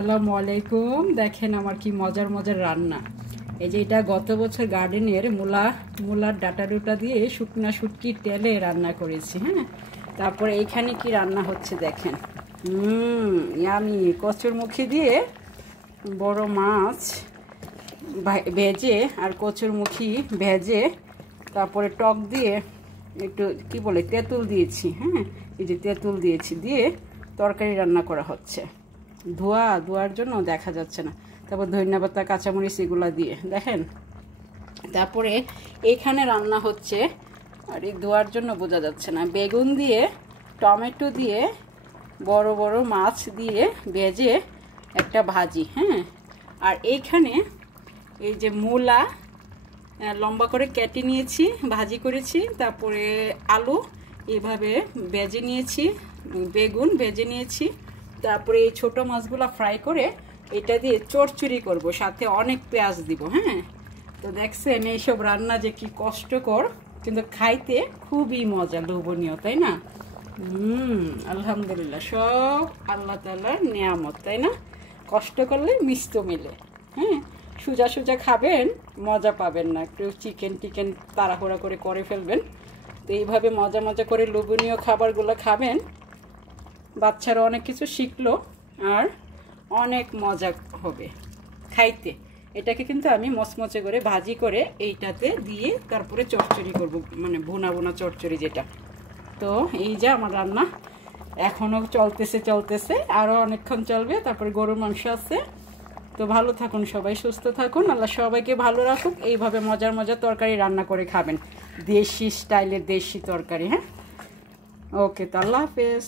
আসসালামু আলাইকুম। দেখেন আমার কি মজার মজার রান্না। এই যে এটা গত বছর গার্ডেনের মূলার ডাটা ডুটা দিয়ে শুকনা শুটকির তেলে রান্না করেছি। হ্যাঁ, তারপরে এইখানে কি রান্না হচ্ছে দেখেন। ইয়ামি কচুরমুখী দিয়ে বড় মাছ ভেজে আর কচুরমুখী ভেজে, তারপরে টক দিয়ে একটু কি বলে তেঁতুল দিয়েছি। হ্যাঁ, এই যে তেঁতুল দিয়েছি দিয়ে তরকারি রান্না করা হচ্ছে। ধোয়ার জন্য দেখা যাচ্ছে না। তারপর ধনিয়াপাতা কাঁচামরিচ এগুলো দিয়ে দেখেন। তারপরে এইখানে রান্না হচ্ছে, আর এই ধোয়ার জন্য বোঝা যাচ্ছে না, বেগুন দিয়ে টমেটো দিয়ে বড় বড় মাছ দিয়ে ভেজে একটা ভাজি। হ্যাঁ, আর এইখানে এই যে মূলা লম্বা করে কেটে নিয়েছি, ভাজি করেছি। তারপরে আলু এইভাবে ভেজে নিয়েছি, বেগুন ভেজে নিয়েছি। তারপরে এই ছোটো মাছগুলো ফ্রাই করে এটা দিয়ে চচ্চড়ি করব, সাথে অনেক পেঁয়াজ দিব। হ্যাঁ, তো দেখছেন এইসব রান্না যে কি কষ্টকর, কিন্তু খাইতে খুবই মজা, লোভনীয়, তাই না? আলহামদুলিল্লাহ, সব আল্লাহ তাআলার নিয়ামত, তাই না? কষ্ট করলে মিষ্ট মেলে। হ্যাঁ, সোজা সোজা খাবেন, মজা পাবেন না। একটু চিকেন তাড়াহুড়া করে ফেলবেন। তো এইভাবে মজা মজা করে লোভনীয় খাবারগুলো খাবেন, বাচ্চারা অনেক কিছু শিখলো আর অনেক মজা হবে খাইতে। এটাকে কিন্তু আমি মচমচে করে ভাজি করে এইটাতে দিয়ে তারপরে চচ্চড়ি করব, মানে ভুনা চচ্চড়ি যেটা। তো এই যে আমার রান্না এখনও চলতেছে, আরও অনেকক্ষণ চলবে। তারপরে গরুর মাংস আছে। তো ভালো থাকুন সবাই, সুস্থ থাকুন, আল্লাহ সবাইকে ভালো রাখুক। এইভাবে মজার তরকারি রান্না করে খাবেন, দেশি স্টাইলের দেশি তরকারি। হ্যাঁ, ওকে, তো আল্লাহ হাফেজ।